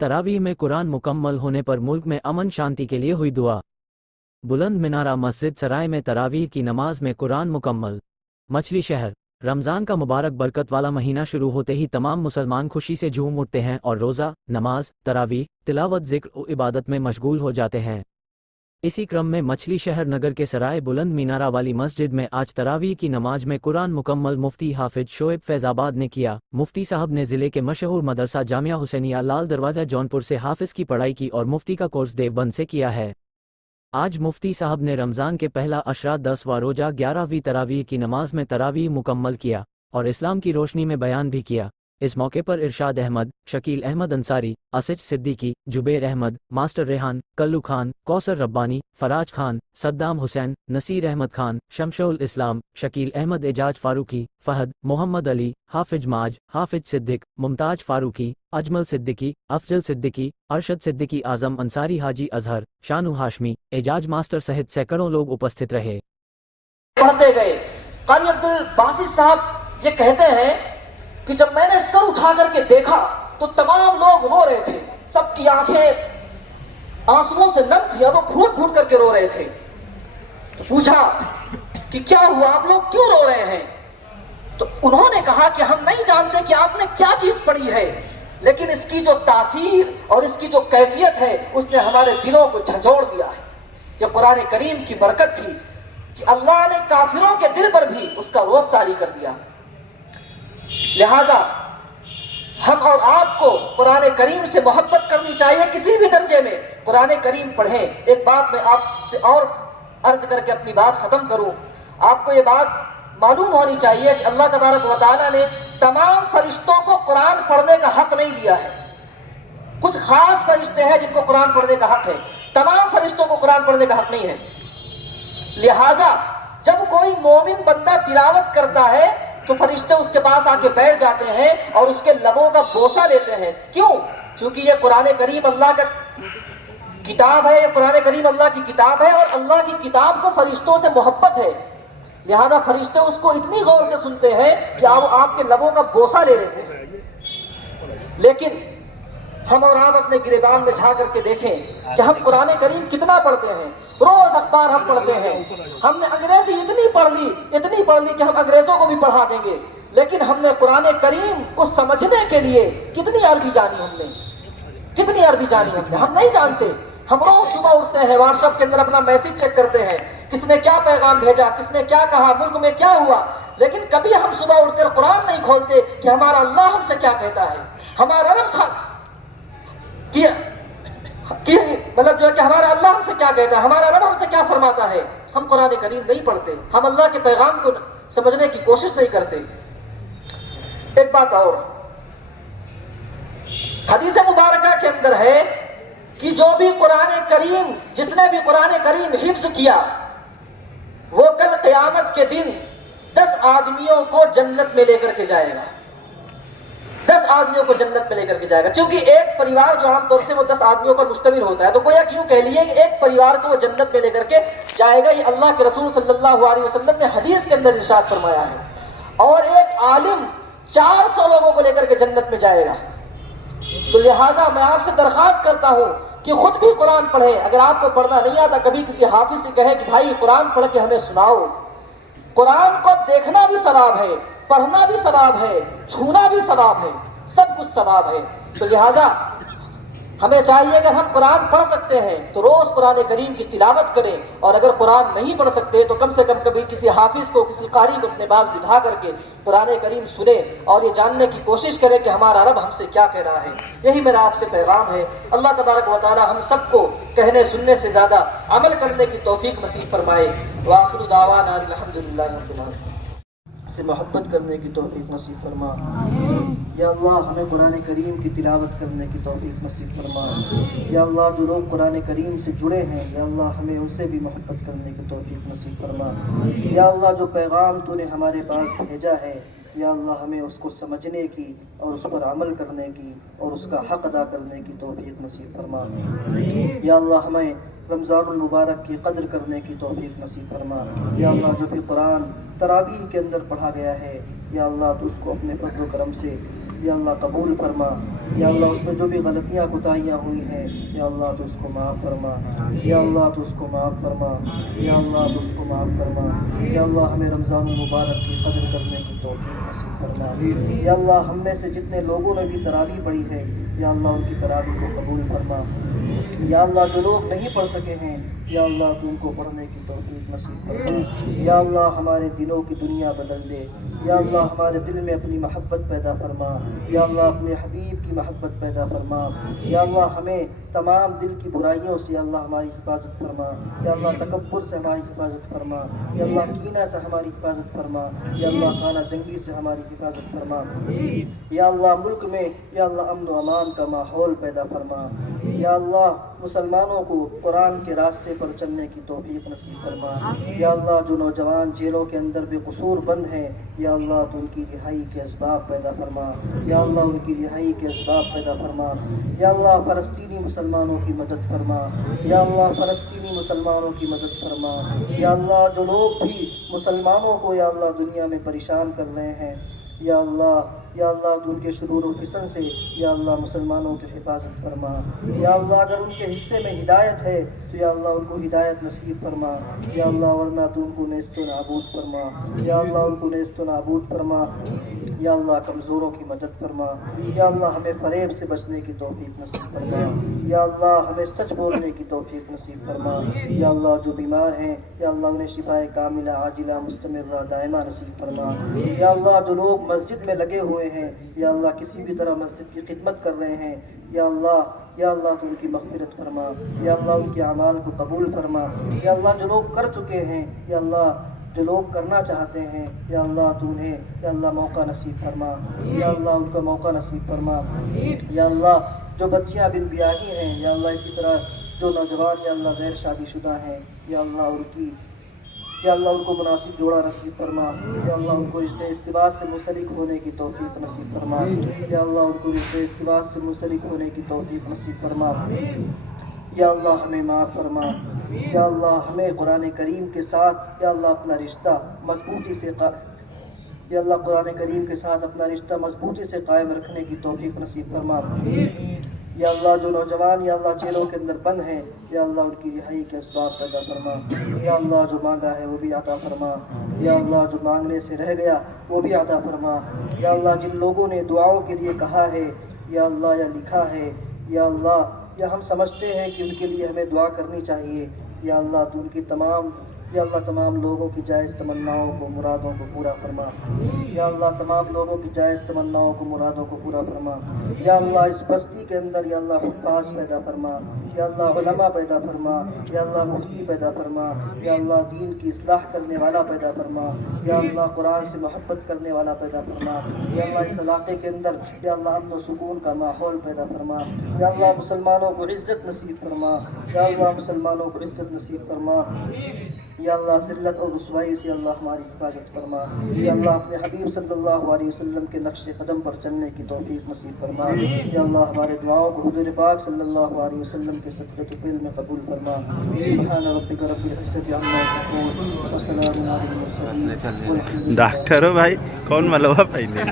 तरावीह में कुरान मुकम्मल होने पर मुल्क में अमन शांति के लिए हुई दुआ। बुलंद मीनारा मस्जिद सराय में तरावीह की नमाज में कुरान मुकम्मल। मछली शहर। रमज़ान का मुबारक बरकत वाला महीना शुरू होते ही तमाम मुसलमान खुशी से झूम उठते हैं और रोज़ा, नमाज, तरावीह, तिलावत, ज़िक्र और इबादत में मशगूल हो जाते हैं। इसी क्रम में मछली शहर नगर के सराय बुलंद मीनारा वाली मस्जिद में आज तरावीह की नमाज में कुरान मुकम्मल मुफ्ती हाफिज शोएब फैज़ाबाद ने किया। मुफ्ती साहब ने ज़िले के मशहूर मदरसा जामिया हुसैनिया लाल दरवाज़ा जौनपुर से हाफिज की पढ़ाई की और मुफ्ती का कोर्स देवबंद से किया है। आज मुफ्ती साहब ने रमज़ान के पहला अशरा 10 व रोज़ा 11वीं तरावीह की नमाज में तरावीह मुकम्मल किया और इस्लाम की रोशनी में बयान भी किया। इस मौके पर इरशाद अहमद, शकील अहमद अंसारी, असिज सिद्दीकी, जुबैर अहमद, मास्टर रेहान, कल्लू खान, कौसर रब्बानी, फराज खान, सद्दाम हुसैन, नसीर अहमद खान, शमशुल इस्लाम, शकील अहमद एजाज फारूकी, फहद, मोहम्मद अली, हाफिज माज, हाफिज सिद्दीक, मुमताज फारूकी, अजमल सिद्दीकी, अफजल सिद्दीकी, अरशद सिद्दीकी, आजम अंसारी, हाजी अजहर, शानू हाशमी, एजाज मास्टर सहित सैकड़ों लोग उपस्थित रहे। पढ़ते गए। कारी अब्दुल बासित साहब ये कहते हैं कि जब मैंने सर उठा करके देखा तो तमाम लोग रो रहे थे, सबकी आंखें आंसुओं से नम थी और वो फूट फूट करके रो रहे थे। पूछा कि क्या हुआ, आप लोग क्यों रो रहे हैं? तो उन्होंने कहा कि हम नहीं जानते कि आपने क्या चीज पढ़ी है, लेकिन इसकी जो तासीर और इसकी जो कैफियत है उसने हमारे दिलों को झंझोड़ दिया है। यह कुरान करीम की बरकत थी कि अल्लाह ने काफिरों के दिल पर भी उसका रोब तारी कर दिया। लिहाजा हम और आपको कुरान करीम से मोहब्बत करनी चाहिए। किसी भी दर्जे में कुरान करीम पढ़ें। एक बात मैं आपसे और अर्ज करके अपनी बात खत्म करूं। आपको ये बात मालूम होनी चाहिए कि अल्लाह तबारक व तआला ने तमाम फरिश्तों को कुरान पढ़ने का हक नहीं दिया है। कुछ खास फरिश्ते हैं जिनको कुरान पढ़ने का हक है, तमाम फरिश्तों को कुरान पढ़ने का हक नहीं है। लिहाजा जब कोई मोमिन बंदा तिलावत करता है तो फरिश्ते उसके पास आके बैठ जाते हैं और उसके लबों का बोसा लेते हैं। क्यों? क्योंकि ये कुरान करीम अल्लाह का किताब है, ये कुरान करीम अल्लाह की किताब है और अल्लाह की किताब को फरिश्तों से मोहब्बत है। लिहाजा फरिश्ते उसको इतनी गौर से सुनते हैं कि आपके लबों का बोसा ले लेते हैं। लेकिन हम और आप अपने गिरेबान में झांक करके देखें कि हम कुरान करीम कितना पढ़ते हैं। रोज अखबार हम पढ़ते हैं। हमने अंग्रेजी इतनी पढ़ ली कि हम अंग्रेजों को भी पढ़ा देंगे, लेकिन हमने कुरान करीम को समझने के लिए कितनी अरबी जानी हमने हम नहीं जानते। हम रोज सुबह उठते हैं, व्हाट्सएप के अंदर अपना मैसेज चेक करते हैं, किसने क्या पैगाम भेजा, किसने क्या कहा, मुल्क में क्या हुआ, लेकिन कभी हम सुबह उठकर कुरान नहीं खोलते कि हमारा अल्लाह हमसे क्या कहता है, हमारा रब मतलब जो है कि हमारा अल्लाह हमसे क्या कहता है, हमारा रब हमसे क्या फरमाता है। हम कुरान करीम नहीं पढ़ते, हम अल्लाह के पैगाम को समझने की कोशिश नहीं करते। एक बात और, हदीस मुबारका के अंदर है कि जो भी कुरान करीम, जिसने भी कुरान करीम हिफ्ज किया, वो कल क़यामत के दिन 10 आदमियों को जन्नत में लेकर के जाएगा। 10 आदमियों को जन्नत में लेकर के जाएगा। क्योंकि एक परिवार जो आमतौर से वो 10 आदमियों पर मुश्तमिल होता है, तो गोया यूं कह लिए एक परिवार को वो जन्नत में लेकर के जाएगा। ये अल्लाह के रसूल सल्लल्लाहु अलैहि वसल्लम ने हदीस के अंदर इरशाद फरमाया है। और एक आलिम 400 लोगों को लेकर के जन्नत में जाएगा। तो लिहाजा मैं आपसे दरखास्त करता हूं कि खुद भी कुरान पढ़े। अगर आपको पढ़ना नहीं आता, कभी किसी हाफिज से कहे कि भाई कुरान पढ़ के हमें सुनाओ। कुरान को देखना भी सवाब है, पढ़ना भी सवाब है, छूना भी सवाब है, सब कुछ सवाब है। तो लिहाजा हमें चाहिए अगर हम कुरान पढ़ सकते हैं तो रोज कुरान करीम की तिलावत करें, और अगर कुरान नहीं पढ़ सकते तो कम से कम कभी किसी हाफिज को, किसी कारी को अपने पास बिठा करके कुरान करीम सुने और ये जानने की कोशिश करें कि हमारा रब हमसे क्या कह रहा है। यही मेरा आपसे पैगाम है। अल्लाह तबारक व तआला हम सबको कहने सुनने से ज्यादा अमल करने की तौफीक नसीब फरमाए। व आखिरु दावाना अल्हम्दुलिल्लाहि रब्बिल आलमीन। से मोहब्बत करने की तौफीक नसीब फरमा। या अल्लाह हमें कुरान करीम की तिलावत करने की तौफीक नसीब फरमा। या अल्लाह जो लोग कुरान करीम से जुड़े हैं, या अल्लाह हमें उनसे भी मोहब्बत करने की तौफीक नसीब फरमा। या अल्लाह जो पैगाम तूने हमारे पास भेजा है, या अल्लाह हमें उसको समझने की और उस पर अमल करने की और उसका हक अदा करने की तौफीक नसीब फरमा। या अल्लाह हमें रमज़ानुल मुबारक की कदर करने की तौफीक नसीब फरमा। या अल्लाह जो भी कुरान तरावीह के अंदर पढ़ा गया है, या अल्लाह तो उसको अपने फज़ल व करम से یا اللہ قبول فرما. یا اللہ اس میں جو بھی غلطیاں کوتاہیاں ہوئی ہیں یا اللہ تو اس کو معاف فرما. یا اللہ تو اس کو معاف فرما. یا اللہ تو اس کو معاف فرما. یا اللہ ہمیں رمضان المبارک کی قدر کرنے کی توفیق نصیب فرما. یا اللہ ہم میں سے جتنے لوگوں نے بھی تراویح پڑھی ہے یا اللہ ان کی تراویح کو قبول فرما. یا اللہ جو لوگ نہیں پڑھ سکے ہیں یا اللہ تو ان کو پڑھنے کی توفیق نصیب فرما. یا اللہ ہمارے دلوں کی دنیا بدل دے. یا اللہ ہمارے دل میں اپنی محبت پیدا فرما. یا اللہ اپنے حبیب کی محبت پیدا فرما. یا اللہ ہمیں تمام دل کی برائیوں سے یا اللہ ہماری حفاظت فرما. یا اللہ تکبر سے ہماری حفاظت فرما. یا اللہ کینہ سے ہماری حفاظت فرما. یا اللہ خانہ جنگی سے ہماری حفاظت فرما. یا اللہ ملک میں یا اللہ امن و امان کا ماحول پیدا فرما. یا اللہ مسلمانوں کو قرآن کے راستے پر چلنے کی توفیق نصیب فرما. یا اللہ جو نوجوان جیلوں کے اندر بے قصور بند ہیں یا اللہ تو ان کی رہائی کے اسباب پیدا فرما. یا اللہ ان کی رہائی کے اسباب پیدا فرما. یا اللہ فلسطینی مسلمانوں کی مدد فرما. یا اللہ فلسطینی مسلمانوں کی مدد فرما. یا اللہ جو لوگ بھی مسلمانوں کو یا اللہ دنیا میں پریشان کر رہے ہیں یا اللہ تو ان کے شرور و فتن سے یا اللہ مسلمانوں کی حفاظت فرما. یا اللہ اگر ان کے حصے میں ہدایت ہے تو یا اللہ ان کو ہدایت نصیب فرما. یا اللہ ورنہ تو ان کو نیست و نابود فرما. یا اللہ ان کو نیست و نابود فرما. یا اللہ کمزوروں کی مدد فرما. یا اللہ ہمیں فریب سے بچنے کی توفیق نصیب فرما. یا اللہ ہمیں سچ بولنے کی توفیق نصیب فرما. یا اللہ جو بیمار ہیں یا اللہ انہیں شفائے کاملہ عاجلہ مستمرہ دائمہ نصیب فرما. یا اللہ جو لوگ مسجد میں لگے ہوئے ہیں یا اللہ کسی بھی طرح مسجد کی خدمت کر رہے ہیں یا اللہ تو ان کی مغفرت فرما. یا اللہ ان کے اعمال کو قبول فرما. یا اللہ جو لوگ کر چکے ہیں یا اللہ جو لوگ کرنا چاہتے ہیں یا اللہ تو انہیں یا اللہ موقع نصیب فرما. یا اللہ ان کا موقع نصیب فرما. یا اللہ جو بچیاں بن بیاہی ہیں یا اللہ اسی طرح جو نوجوان یا اللہ غیر شادی شدہ ہیں یا اللہ ان کو مناسب جوڑا نصیب فرما. یا اللہ ان کو رشتے ازدواج سے منسلک ہونے کی توفیق نصیب فرما. یا اللہ ان کو رشتے ازدواج سے منسلک ہونے کی توفیق نصیب فرما. یا اللہ ہمیں معاف فرما. یا اللہ ہمیں قرآن کریم کے ساتھ یا اللہ اپنا رشتہ مضبوطی سے یا اللہ قرآن کریم کے ساتھ اپنا رشتہ مضبوطی سے قائم رکھنے کی توفیق نصیب فرما. یا اللہ جو نوجوان یا اللہ جیلوں کے اندر بند ہیں یا اللہ ان کی رہائی کے اسباب پیدا فرما. یا اللہ جو مانگا ہے وہ بھی عطا فرما. یا اللہ جو مانگنے سے رہ گیا وہ بھی عطا فرما. یا اللہ جن لوگوں نے دعاؤں کے لیے کہا ہے یا اللہ یا لکھا ہے یا اللہ یا ہم سمجھتے ہیں کہ ان کے لیے ہمیں دعا کرنی چاہیے یا اللہ تو ان کی تمام لوگوں کی جائز تمناؤں کو مرادوں کو پورا فرما. یا اللہ تمام لوگوں کی جائز تمناؤں کو مرادوں کو پورا فرما. یا اللہ اس بستی کے اندر یا اللہ حفاظ پیدا فرما. یا اللہ علماء پیدا فرما. یا اللہ مفتی پیدا فرما. یا اللہ دین کی اصلاح کرنے والا پیدا فرما. یا اللہ قرآن سے محبت کرنے والا پیدا فرما. یا اللہ اس علاقے کے اندر یا اللہ امن و سکون کا ماحول پیدا فرما. یا اللہ مسلمانوں کو عزت نصیب فرما. یا اللہ مسلمانوں کو عزت نصیب فرما. یا اللہ ذلت اور رسوائی سے اللہ ہماری حفاظت فرما. یا اللہ اپنے حبیب صلی اللہ علیہ وسلم کے نقش قدم پر چلنے کی توفیق نصیب فرما. یا اللہ ہمارے دعاؤں کو حضور پاک صلی اللہ علیہ وسلم کے صدقۃ الفعل میں قبول فرما. سبحان ربک رب العزت عما یصفون وسلام علی المرسلین. ڈاکٹر ہو بھائی کون ملوا پہنے